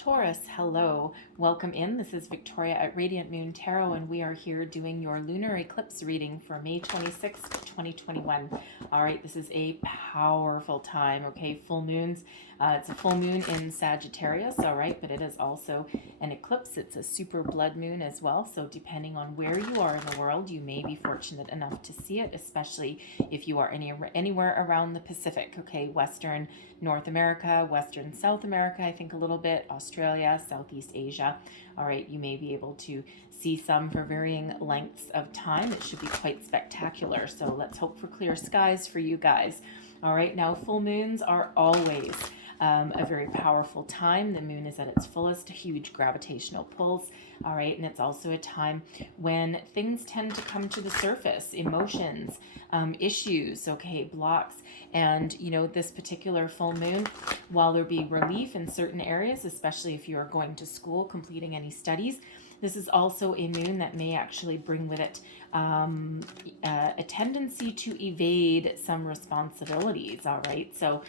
Taurus, hello. Welcome in. This is Victoria at Radiant Moon Tarot, and we are here doing your lunar eclipse reading for May 26th, 2021. All right, this is a powerful time, okay? Full moons. It's a full moon in Sagittarius, all right, but it is also an eclipse. It's a super blood moon as well, so depending on where you are in the world, you may be fortunate enough to see it, especially if you are anywhere around the Pacific, okay? Western North America, Western South America, I think a little bit, Australia, Southeast Asia. All right, you may be able to see some for varying lengths of time. It should be quite spectacular. So let's hope for clear skies for you guys. All right, now full moons are always a very powerful time. The moon is at its fullest, huge gravitational pulls. All right, and it's also a time when things tend to come to the surface, emotions, issues, okay, blocks. And, you know, this particular full moon, while there be relief in certain areas, especially if you are going to school, completing any studies, this is also a moon that may actually bring with it a tendency to evade some responsibilities, all right? So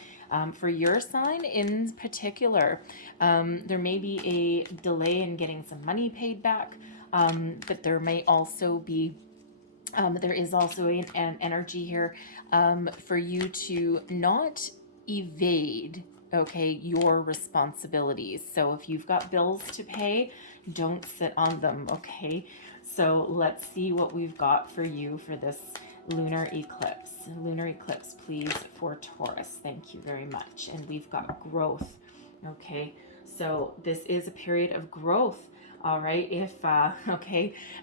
for your sign in particular, there may be a delay in getting some money paid back, but there may also be there is also an energy here for you to not evade, okay, your responsibilities. So if you've got bills to pay, don't sit on them, okay? So let's see what we've got for you for this lunar eclipse. Lunar eclipse, please, for Taurus. Thank you very much. And we've got growth, okay? So this is a period of growth. All right,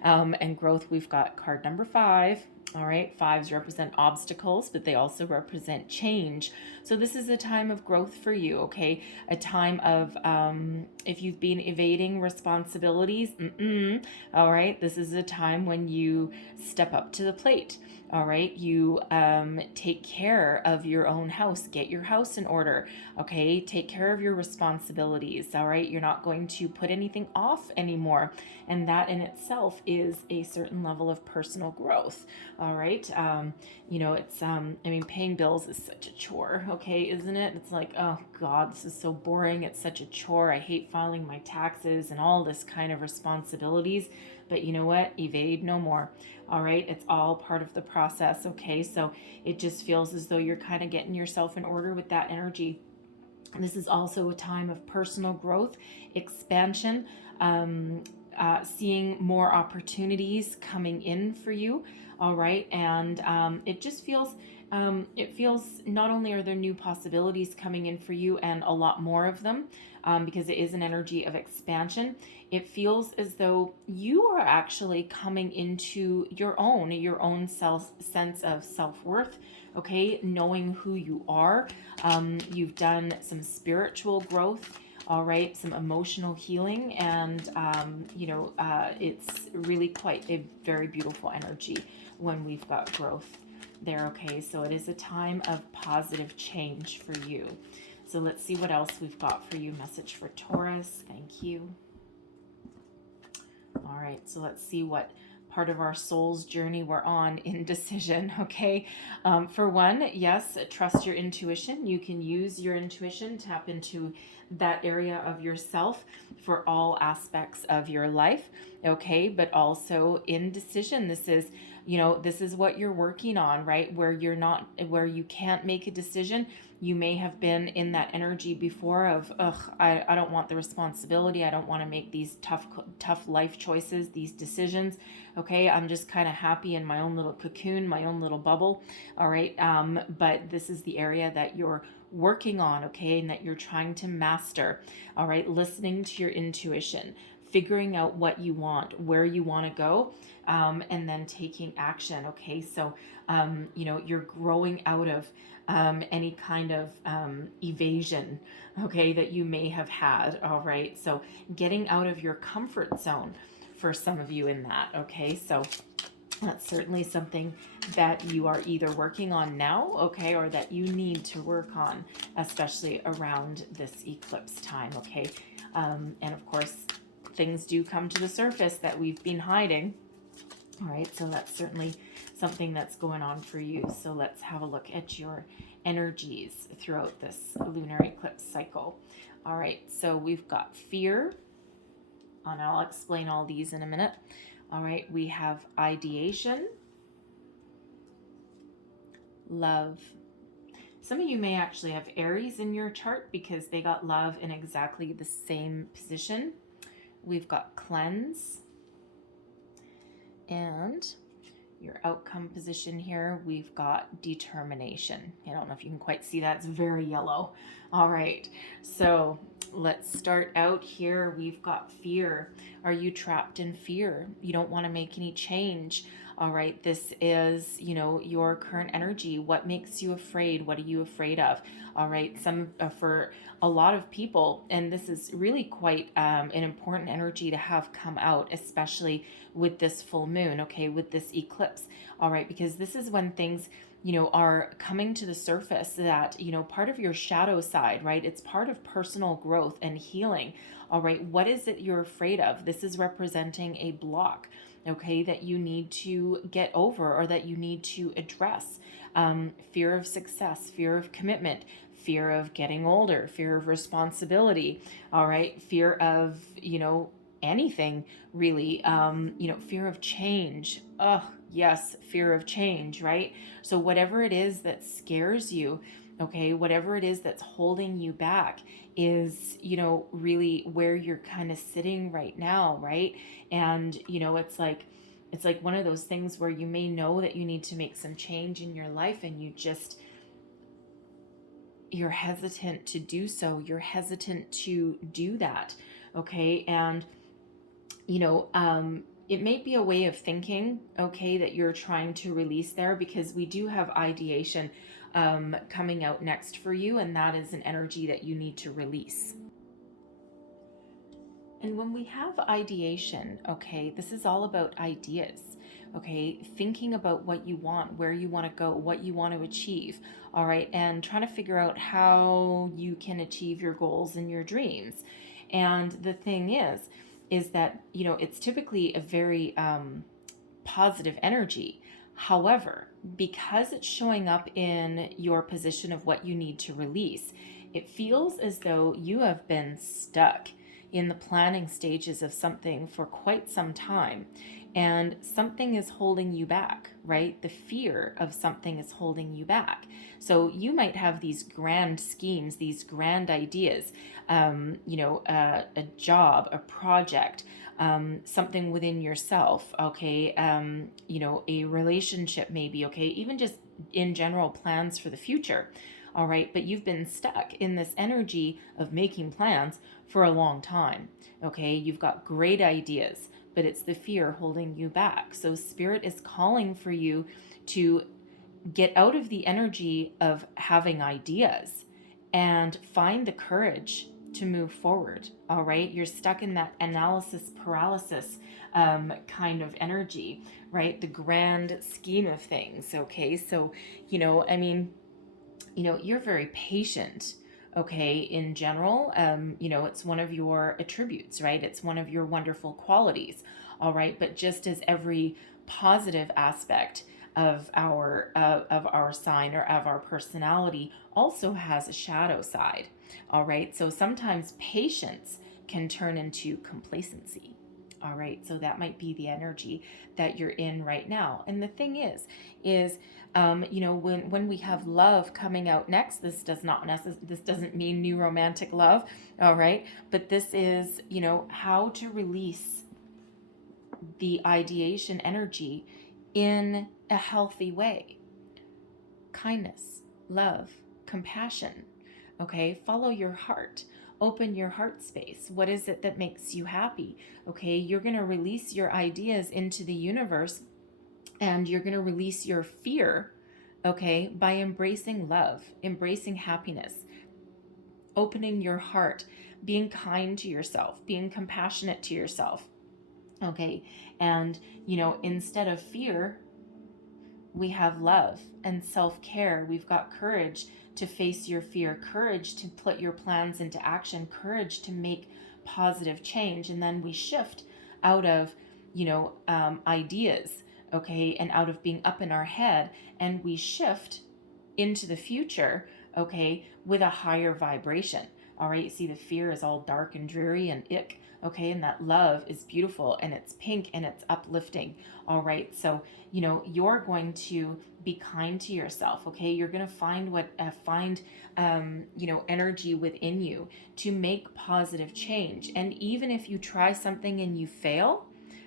and growth, we've got card number 5. All right, 5s represent obstacles, but they also represent change. So this is a time of growth for you, okay? A time of, if you've been evading responsibilities, all right, this is a time when you step up to the plate. All right, you take care of your own house, get your house in order, okay? Take care of your responsibilities, all right? You're not going to put anything off anymore, and that in itself is a certain level of personal growth, all right? You know, it's, I mean, paying bills is such a chore, okay, isn't it? It's like, oh God, this is so boring. It's such a chore. I hate filing my taxes and all this kind of responsibilities. But you know what? Evade no more. All right. It's all part of the process. Okay. So it just feels as though you're kind of getting yourself in order with that energy. This is also a time of personal growth, expansion, seeing more opportunities coming in for you. All right. And it just feels, not only are there new possibilities coming in for you and a lot more of them, because it is an energy of expansion, it feels as though you are actually coming into your own sense of self-worth, okay, knowing who you are. You've done some spiritual growth, all right, some emotional healing, and it's really quite a very beautiful energy when we've got growth there, okay? So it is a time of positive change for you. So let's see what else we've got for you. Message for Taurus. Thank you. All right, so let's see what part of our soul's journey we're on. Indecision, okay? For one, yes, trust your intuition. You can use your intuition, tap into that area of yourself for all aspects of your life, okay? But also indecision. This is, this is what you're working on, right? Where you can't make a decision. You may have been in that energy before of, I don't want the responsibility. I don't want to make these tough life choices, these decisions. Okay, I'm just kind of happy in my own little cocoon, my own little bubble. All right, but this is the area that you're working on, okay, and that you're trying to master. All right, listening to your intuition, figuring out what you want, where you want to go, and then taking action. Okay, so you're growing out of any kind of evasion, okay, that you may have had. All right, so getting out of your comfort zone for some of you in that. Okay, so that's certainly something that you are either working on now, okay, or that you need to work on, especially around this eclipse time, okay? And of course, things do come to the surface that we've been hiding. All right, so that's certainly something that's going on for you. So let's have a look at your energies throughout this lunar eclipse cycle. All right, so we've got fear, and I'll explain all these in a minute. All right, we have ideation, love. Some of you may actually have Aries in your chart because they got love in exactly the same position. We've got cleanse, and your outcome position here, we've got determination. I don't know if you can quite see that. It's very yellow. All right, so let's start out here. We've got fear. Are you trapped in fear? You don't want to make any change. All right, this is, your current energy. What makes you afraid? What are you afraid of? All right, for a lot of people, and this is really quite an important energy to have come out, especially with this full moon, okay, with this eclipse. All right, because this is when things are coming to the surface that, part of your shadow side, right? It's part of personal growth and healing. All right, what is it you're afraid of? This is representing a block, okay, that you need to get over or that you need to address. Fear of success, fear of commitment, fear of getting older, fear of responsibility, all right, fear of, anything really, fear of change. Oh, yes, fear of change, right? So whatever it is that scares you, okay, whatever it is that's holding you back is, really where you're kind of sitting right now, right? And, it's like one of those things where you may know that you need to make some change in your life and you're hesitant to do so. You're hesitant to do that, okay? And it may be a way of thinking, okay, that you're trying to release there, because we do have ideation coming out next for you, and that is an energy that you need to release. And when we have ideation, okay, this is all about ideas, okay, thinking about what you want, where you want to go, what you want to achieve, all right, and trying to figure out how you can achieve your goals and your dreams. And the thing is that, it's typically a very positive energy. However, because it's showing up in your position of what you need to release, it feels as though you have been stuck in the planning stages of something for quite some time, and something is holding you back, right? The fear of something is holding you back. So you might have these grand schemes, these grand ideas, a job, a project, something within yourself, okay, a relationship maybe, okay, even just in general plans for the future. All right, but you've been stuck in this energy of making plans for a long time. Okay, you've got great ideas, but it's the fear holding you back. So Spirit is calling for you to get out of the energy of having ideas and find the courage to move forward. All right, you're stuck in that analysis paralysis kind of energy, right? The grand scheme of things. Okay, so you're very patient, okay, in general. It's one of your attributes, right? It's one of your wonderful qualities, all right? But just as every positive aspect of our sign or of our personality also has a shadow side, all right? So sometimes patience can turn into complacency. All right, so that might be the energy that you're in right now. And the thing is when we have love coming out next, this doesn't mean new romantic love, all right? But this is, how to release the ideation energy in a healthy way. Kindness, love, compassion, okay? Follow your heart. Open your heart space. What is it that makes you happy? Okay, you're going to release your ideas into the universe, and you're going to release your fear, okay, by embracing love, embracing happiness, opening your heart, being kind to yourself, being compassionate to yourself, okay? And, instead of fear, we have love and self-care. We've got courage to face your fear, courage to put your plans into action, courage to make positive change. And then we shift out of, ideas, okay, and out of being up in our head, and we shift into the future, okay, with a higher vibration. All right, you see the fear is all dark and dreary and ick. Okay, and that love is beautiful and it's pink and it's uplifting. All right, so you're going to be kind to yourself. Okay, you're going to find energy within you to make positive change. And even if you try something and you fail,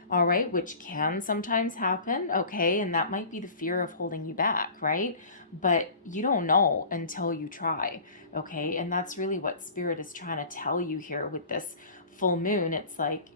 all right, which can sometimes happen, okay, and that might be the fear of holding you back, right? But you don't know until you try, okay? And that's really what Spirit is trying to tell you here with this full moon. It's like,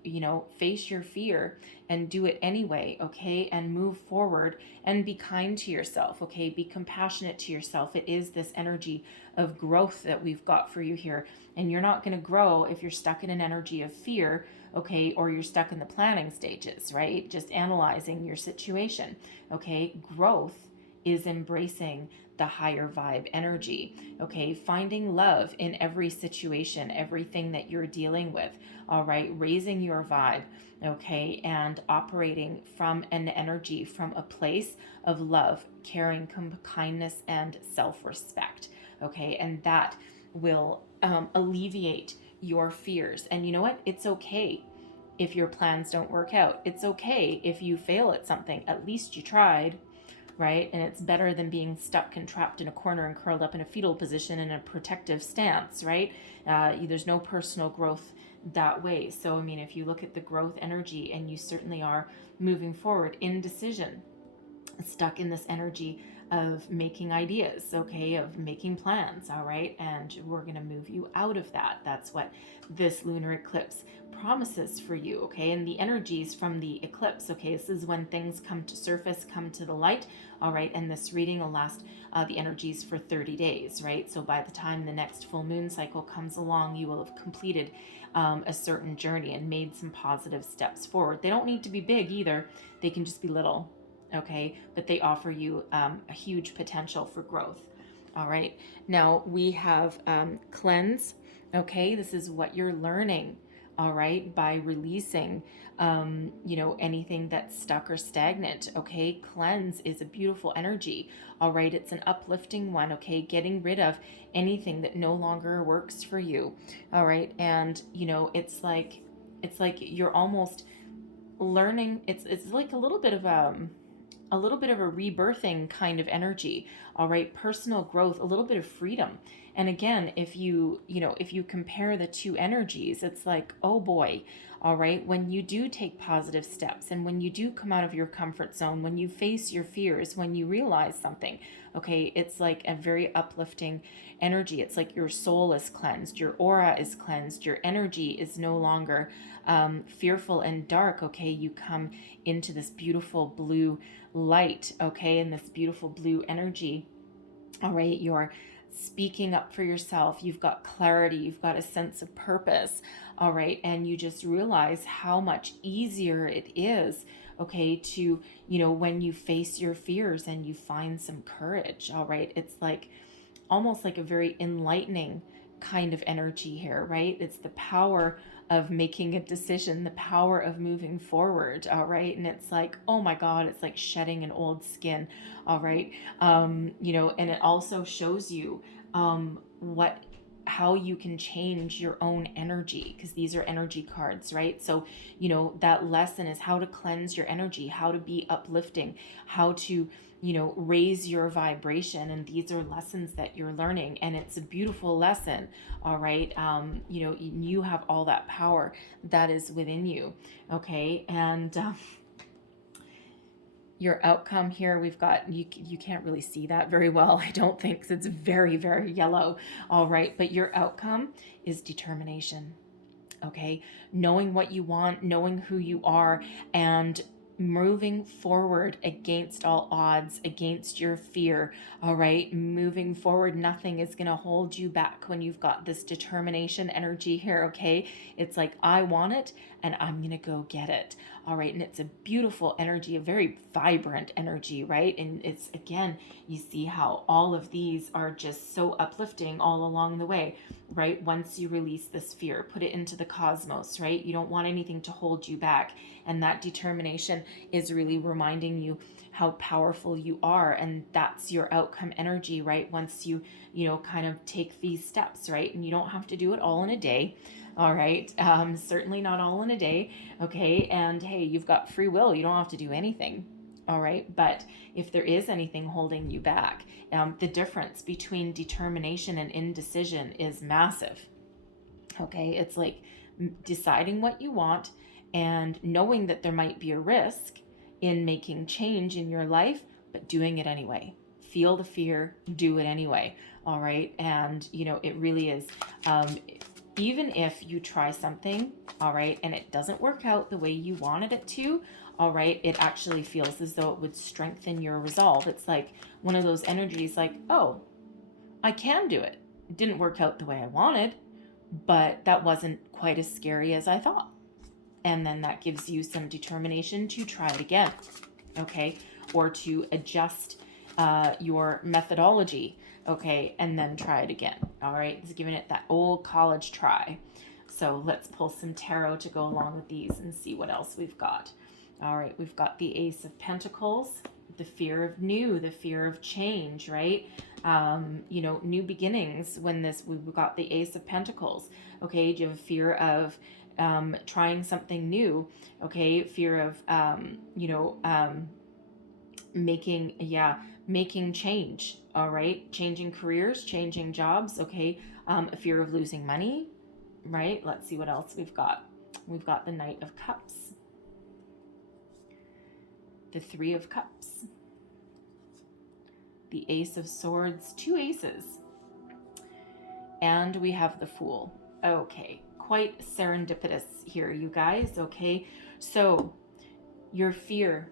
face your fear and do it anyway, okay? And move forward and be kind to yourself, okay? Be compassionate to yourself. It is this energy of growth that we've got for you here. And you're not going to grow if you're stuck in an energy of fear, okay? Or you're stuck in the planning stages, right? Just analyzing your situation, okay? Growth is embracing the higher vibe energy, okay? Finding love in every situation, everything that you're dealing with, all right? Raising your vibe, okay? And operating from an energy, from a place of love, caring, kindness, and self-respect, okay? And that will alleviate your fears. And you know what? It's okay if your plans don't work out. It's okay if you fail at something. At least you tried, right? And it's better than being stuck and trapped in a corner and curled up in a fetal position in a protective stance, right? There's no personal growth that way. So, I mean, if you look at the growth energy, and you certainly are moving forward, indecision, stuck in this energy of making ideas, okay, of making plans, all right? And we're going to move you out of that. That's what this lunar eclipse promises for you, okay? And the energies from the eclipse, okay, this is when things come to surface, come to the light, all right? And this reading will last the energies for 30 days, right? So by the time the next full moon cycle comes along, you will have completed a certain journey and made some positive steps forward. They don't need to be big either. They can just be little, okay? But they offer you a huge potential for growth. All right. Now we have cleanse. Okay. This is what you're learning. All right. By releasing, anything that's stuck or stagnant. Okay. Cleanse is a beautiful energy. All right. It's an uplifting one. Okay. Getting rid of anything that no longer works for you. All right. And, it's like you're almost learning. It's like a little bit of a rebirthing kind of energy, all right? Personal growth, a little bit of freedom. And again, if you compare the two energies, it's like, oh boy, all right, when you do take positive steps and when you do come out of your comfort zone, when you face your fears, when you realize something, okay, it's like a very uplifting energy. It's like your soul is cleansed, your aura is cleansed, your energy is no longer fearful and dark, okay? You come into this beautiful blue light, okay, and this beautiful blue energy, all right? You're speaking up for yourself. You've got clarity. You've got a sense of purpose, all right? And you just realize how much easier it is, okay, to, when you face your fears and you find some courage, all right? It's like almost like a very enlightening kind of energy here, right? It's the power of making a decision, the power of moving forward, all right? And it's like, oh my God, it's like shedding an old skin, all right? And it also shows you how you can change your own energy, because these are energy cards, right? So, that lesson is how to cleanse your energy, how to be uplifting, how to, raise your vibration. And these are lessons that you're learning, and it's a beautiful lesson, all right? You have all that power that is within you, okay? And your outcome here, we've got, you can't really see that very well, I don't think, because it's very, very yellow, all right? But your outcome is determination, okay? Knowing what you want, knowing who you are, and moving forward against all odds, against your fear, all right? Moving forward, nothing is going to hold you back when you've got this determination energy here, okay? It's like, I want it and I'm going to go get it, All right. And it's a beautiful energy, a very vibrant energy, right? And it's, again, you see how all of these are just so uplifting all along the way, right? Once you release this fear, put it into the cosmos, right? You don't want anything to hold you back. And that determination is really reminding you how powerful you are. And that's your outcome energy, right? Once you, kind of take these steps, right? And you don't have to do it all in a day. All right. Certainly not all in a day. Okay. And hey, you've got free will. You don't have to do anything. All right. But if there is anything holding you back, the difference between determination and indecision is massive. Okay. It's like deciding what you want and knowing that there might be a risk in making change in your life, but doing it anyway. Feel the fear, do it anyway. All right. And, it really is, even if you try something, all right, and it doesn't work out the way you wanted it to, all right, it actually feels as though it would strengthen your resolve. It's like one of those energies like, oh, I can do it. It didn't work out the way I wanted, but that wasn't quite as scary as I thought. And then that gives you some determination to try it again, okay, or to adjust your methodology, okay, and then try it again. All right, it's giving it that old college try. So let's pull some tarot to go along with these and see what else we've got. All right, we've got the Ace of Pentacles, the fear of new, the fear of change, right? New beginnings. We've got the Ace of Pentacles. Okay, do you have a fear of trying something new? Okay, fear of making change. All right, changing careers, changing jobs. Okay, a fear of losing money, right? Let's see what else we've got. We've got the Knight of Cups, the Three of Cups, the Ace of Swords, two aces, and we have the Fool. Okay, quite serendipitous here, you guys. Okay, so your fear.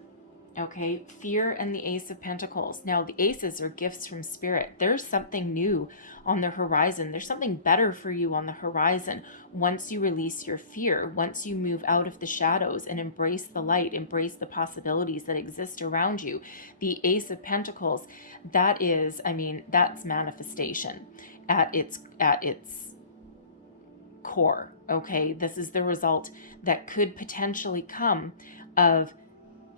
Okay, fear and the Ace of Pentacles. Now, the aces are gifts from spirit. There's something new on the horizon. There's something better for you on the horizon once you release your fear, once you move out of the shadows and embrace the light, embrace the possibilities that exist around you. The Ace of Pentacles, that's manifestation at its core. Okay, this is the result that could potentially come of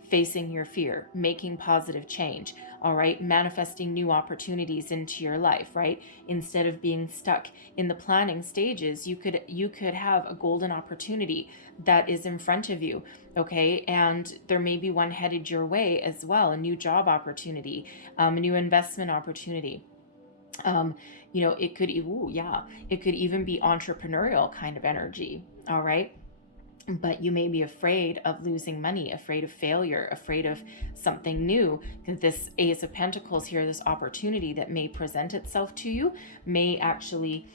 facing your fear, making positive change, all right, manifesting new opportunities into your life, right? Instead of being stuck in the planning stages, you could have a golden opportunity that is in front of you, okay? And there may be one headed your way as well, a new job opportunity, a new investment opportunity. It could even be entrepreneurial kind of energy, all right? But you may be afraid of losing money, afraid of failure, afraid of something new. Because this Ace of Pentacles here, this opportunity that may present itself to you, may actually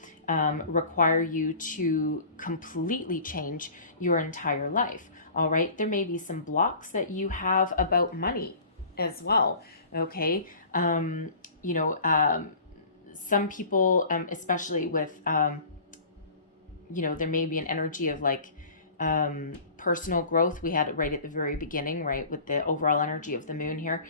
require you to completely change your entire life. All right, there may be some blocks that you have about money as well. Okay, some people, especially with, there may be an energy of like, personal growth. We had it right at the very beginning, right, with the overall energy of the moon here,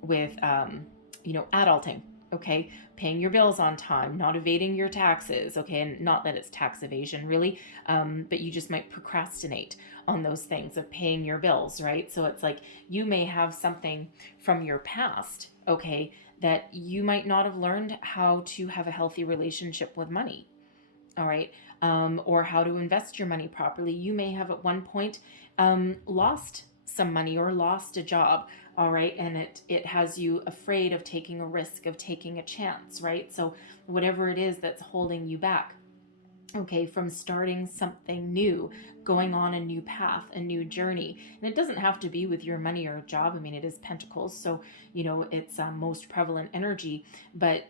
with adulting, okay, paying your bills on time, not evading your taxes, okay, and not that it's tax evasion really, but you just might procrastinate on those things of paying your bills, right? So it's like you may have something from your past, okay, that you might not have learned how to have a healthy relationship with money. All right. Or how to invest your money properly. You may have at one point lost some money or lost a job. All right. And it has you afraid of taking a risk, of taking a chance. Right. So whatever it is that's holding you back, okay, from starting something new, going on a new path, a new journey. And it doesn't have to be with your money or job. I mean, it is Pentacles. So, it's most prevalent energy. But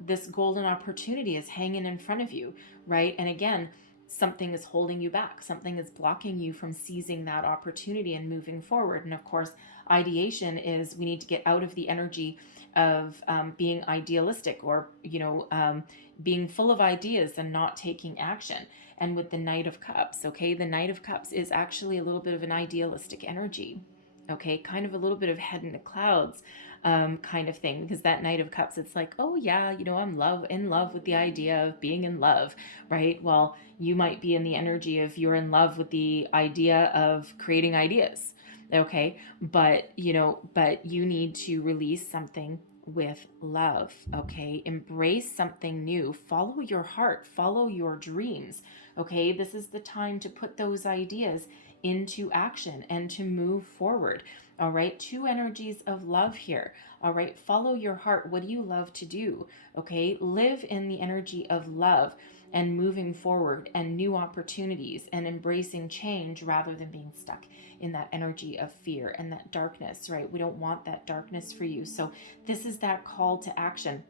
this golden opportunity is hanging in front of you, right? And again, something is holding you back. Something is blocking you from seizing that opportunity and moving forward. And of course, ideation is we need to get out of the energy of being idealistic or, being full of ideas and not taking action. and with the Knight of Cups. Okay, the Knight of Cups is actually a little bit of an idealistic energy. Okay, kind of a little bit of head in the clouds kind of thing, because that Knight of Cups, it's like, oh yeah, I'm in love with the idea of being in love, right? Well, you might be in the energy of you're in love with the idea of creating ideas. Okay, but but you need to release something with love. Okay, embrace something new, follow your heart, follow your dreams. Okay, this is the time to put those ideas into action and to move forward. All right, two energies of love here. All right, follow your heart. What do you love to do? Okay, live in the energy of love and moving forward and new opportunities and embracing change rather than being stuck in that energy of fear and that darkness, right? We don't want that darkness for you. So this is that call to action.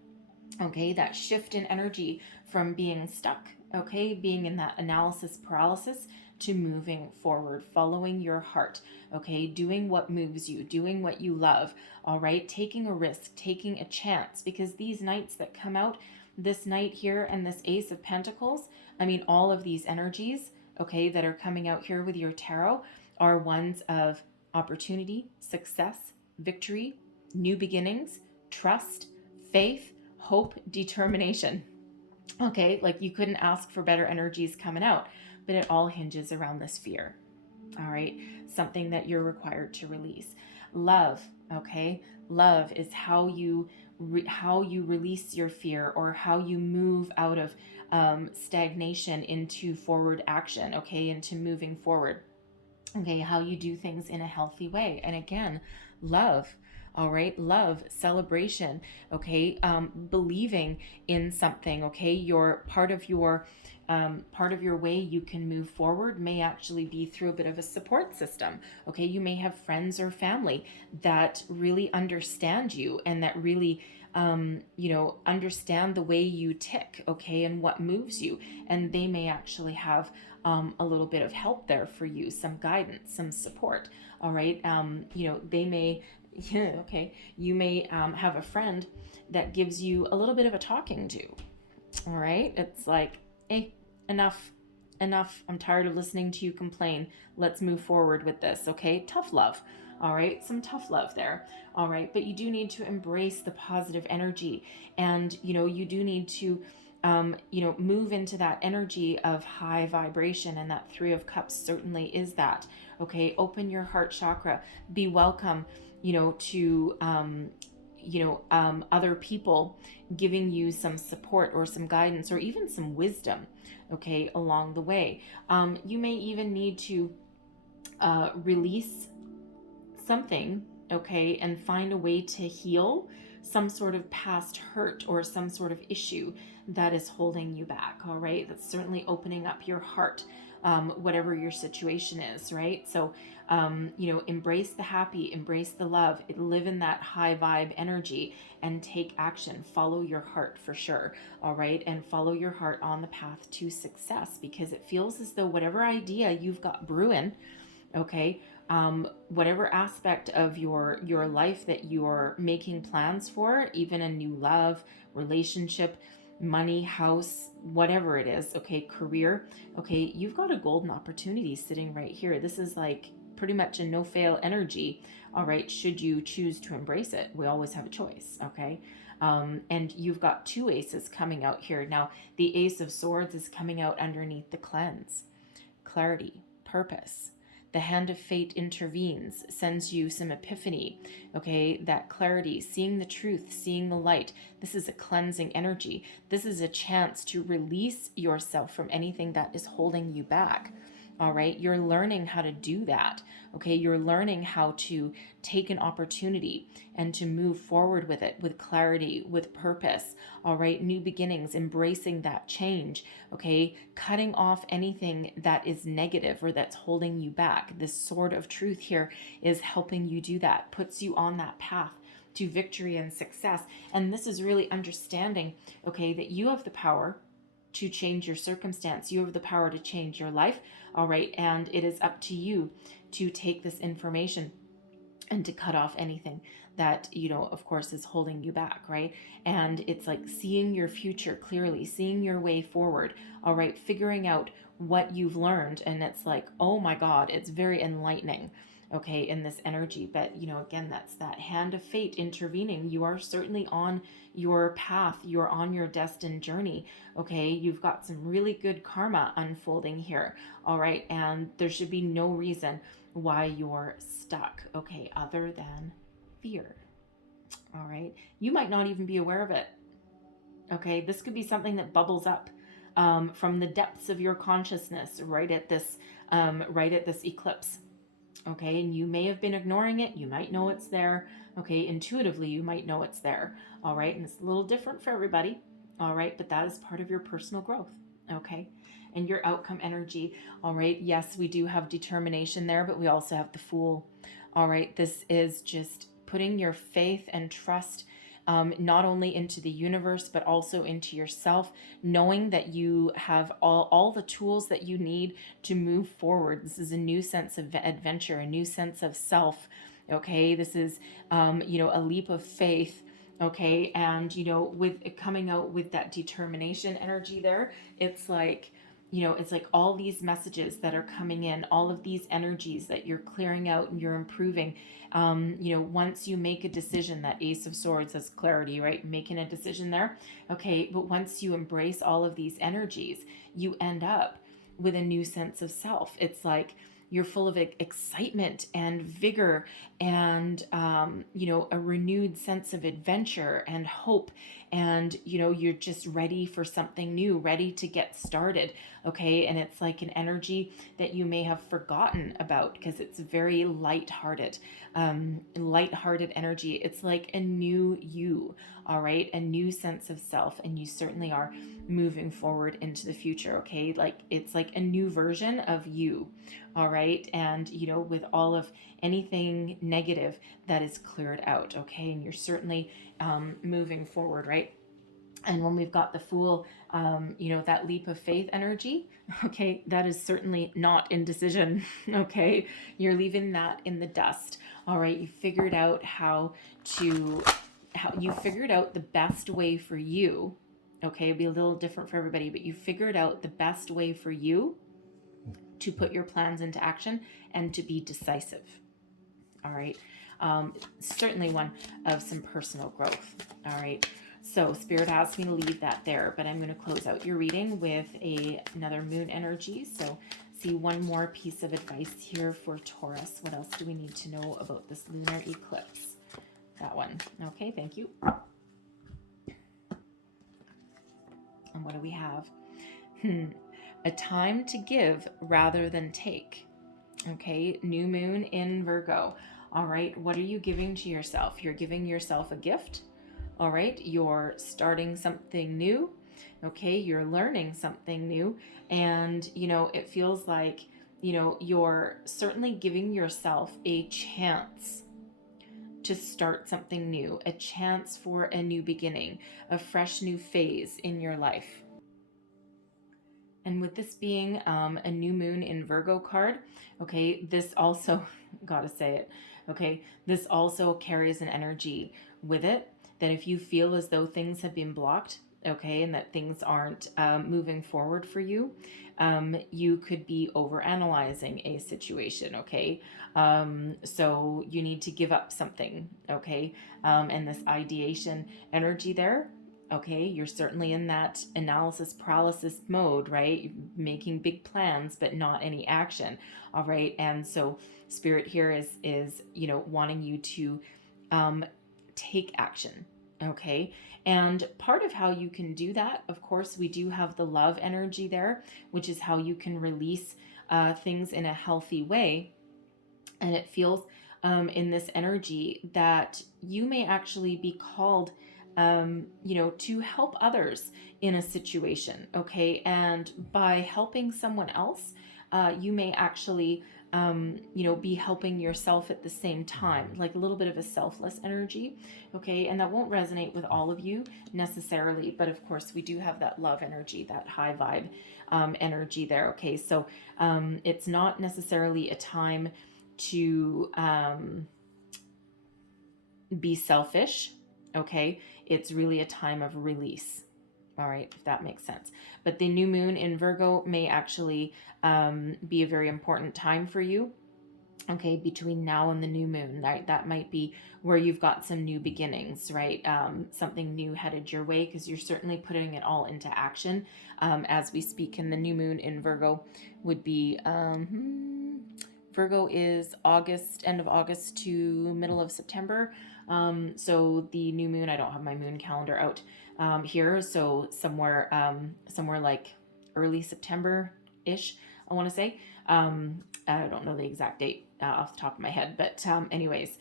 Okay, that shift in energy from being stuck, okay, being in that analysis paralysis, to moving forward, following your heart, okay, doing what moves you, doing what you love, all right, taking a risk, taking a chance, because these Knights that come out, this Knight here and this Ace of Pentacles, I mean, all of these energies, okay, that are coming out here with your tarot are ones of opportunity, success, victory, new beginnings, trust, faith, hope, determination. Okay, like you couldn't ask for better energies coming out, but it all hinges around this fear. All right, something that you're required to release. Love, okay? Love is how you release your fear, or how you move out of stagnation into forward action, okay, into moving forward. Okay, how you do things in a healthy way. And again, love. All right, love, celebration, okay, believing in something, okay, your part of your way you can move forward may actually be through a bit of a support system. Okay, you may have friends or family that really understand you and that really understand the way you tick, okay, and what moves you, and they may actually have a little bit of help there for you, some guidance, some support. All right, they may, yeah, okay, you may have a friend that gives you a little bit of a talking to. All right, it's like, hey, enough, I'm tired of listening to you complain, let's move forward with this. Okay, tough love. All right, some tough love there. All right, but you do need to embrace the positive energy, and you do need to move into that energy of high vibration, and that Three of Cups certainly is that. Okay, open your heart chakra, be welcome, to other people giving you some support or some guidance or even some wisdom, okay, along the way. You may even need to release something, okay, and find a way to heal some sort of past hurt or some sort of issue that is holding you back. All right, that's certainly opening up your heart, whatever your situation is, right? So embrace the happy, embrace the love, live in that high vibe energy, and take action. Follow your heart for sure. All right, and follow your heart on the path to success, because it feels as though whatever idea you've got brewing, okay, whatever aspect of your life that you're making plans for, even a new love, relationship, money, house, whatever it is, okay, career, okay, you've got a golden opportunity sitting right here. This is like pretty much a no fail energy. All right, should you choose to embrace it, we always have a choice. Okay, and you've got two aces coming out here. Now the Ace of Swords is coming out underneath the cleanse, clarity, purpose. The hand of fate intervenes, sends you some epiphany, okay, that clarity, seeing the truth, seeing the light. This is a cleansing energy. This is a chance to release yourself from anything that is holding you back. All right, you're learning how to do that. Okay, you're learning how to take an opportunity and to move forward with it with clarity, with purpose. All right, new beginnings, embracing that change. Okay, cutting off anything that is negative or that's holding you back. This sword of truth here is helping you do that, puts you on that path to victory and success. And this is really understanding, okay, that you have the power to change your circumstance. You have the power to change your life. All right, and it is up to you to take this information and to cut off anything that, of course, is holding you back, right? And it's like seeing your future clearly, seeing your way forward, all right, figuring out what you've learned, and it's like, oh my God, it's very enlightening, okay, in this energy. But you know, again, that's that hand of fate intervening. You are certainly on your path, you're on your destined journey, okay. You've got some really good karma unfolding here, all right, and there should be no reason why you're stuck, okay, other than fear, all right. You might not even be aware of it, okay. This could be something that bubbles up from the depths of your consciousness right at this eclipse, okay. And you may have been ignoring it. You might know it's there, okay. Intuitively, you might know it's there, all right. And it's a little different for everybody, all right, but that is part of your personal growth, okay. And your outcome energy, all right. Yes, we do have determination there, but we also have the Fool, all right. This is just putting your faith and trust not only into the universe, but also into yourself, knowing that you have all the tools that you need to move forward. This is a new sense of adventure, a new sense of self, okay? This is, a leap of faith, okay? And, with coming out with that determination energy there, it's like, it's like all these messages that are coming in, all of these energies that you're clearing out and you're improving. Once you make a decision, that Ace of Swords has clarity, right? Making a decision there. Okay. But once you embrace all of these energies, you end up with a new sense of self. It's like you're full of excitement and vigor and, a renewed sense of adventure and hope. And, you're just ready for something new, ready to get started. Okay. And it's like an energy that you may have forgotten about because it's very lighthearted energy. It's like a new you, all right, a new sense of self, and you certainly are moving forward into the future, okay? Like it's like a new version of you, all right, and with all of anything negative that is cleared out, okay, and you're certainly moving forward, right? And when we've got the Fool, that leap of faith energy, okay, that is certainly not indecision, okay? You're leaving that in the dust, all right? You figured out how you figured out the best way for you, okay? It'll be a little different for everybody, but you figured out the best way for you to put your plans into action and to be decisive, all right? Certainly one of some personal growth, all right? So Spirit asked me to leave that there, but I'm going to close out your reading with another moon energy. So see one more piece of advice here for Taurus. What else do we need to know about this lunar eclipse? That one. Okay, thank you. And what do we have? A time to give rather than take. Okay, new moon in Virgo. All right, what are you giving to yourself? You're giving yourself a gift. All right, you're starting something new. Okay, you're learning something new. And, it feels like, you're certainly giving yourself a chance to start something new, a chance for a new beginning, a fresh new phase in your life. And with this being a new moon in Virgo card, okay, this also, gotta say it, okay, this also carries an energy with it that if you feel as though things have been blocked, okay, and that things aren't moving forward for you, you could be overanalyzing a situation, okay? So you need to give up something, okay? And this ideation energy there, okay, you're certainly in that analysis paralysis mode, right? You're making big plans, but not any action, all right? And so Spirit here is wanting you to take action, okay? And part of how you can do that, of course, we do have the love energy there, which is how you can release things in a healthy way. And it feels in this energy that you may actually be called to help others in a situation, okay? And by helping someone else, you may actually, be helping yourself at the same time, like a little bit of a selfless energy, okay? And that won't resonate with all of you necessarily, but of course we do have that love energy, that high vibe energy there, okay? So it's not necessarily a time to be selfish, okay? It's really a time of release, All right, if that makes sense. But the new moon in Virgo may actually be a very important time for you. Okay, between now and the new moon, right? That might be where you've got some new beginnings, right? Something new headed your way, because you're certainly putting it all into action as we speak. And the new moon in Virgo would be Virgo is August, end of August to middle of September. So the new moon, I don't have my moon calendar out here, so somewhere like early September ish, I want to say. I don't know the exact date off the top of my head, but anyways,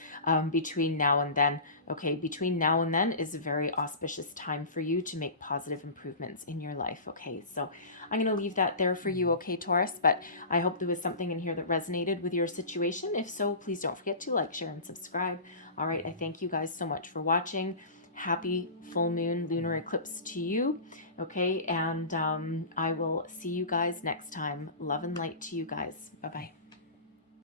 between now and then, okay, between now and then is a very auspicious time for you to make positive improvements in your life. Okay, so I'm going to leave that there for you, okay, Taurus, but I hope there was something in here that resonated with your situation. If so, please don't forget to like, share, and subscribe. All right, I thank you guys so much for watching. Happy full moon lunar eclipse to you. Okay, and I will see you guys next time. Love and light to you guys. Bye-bye.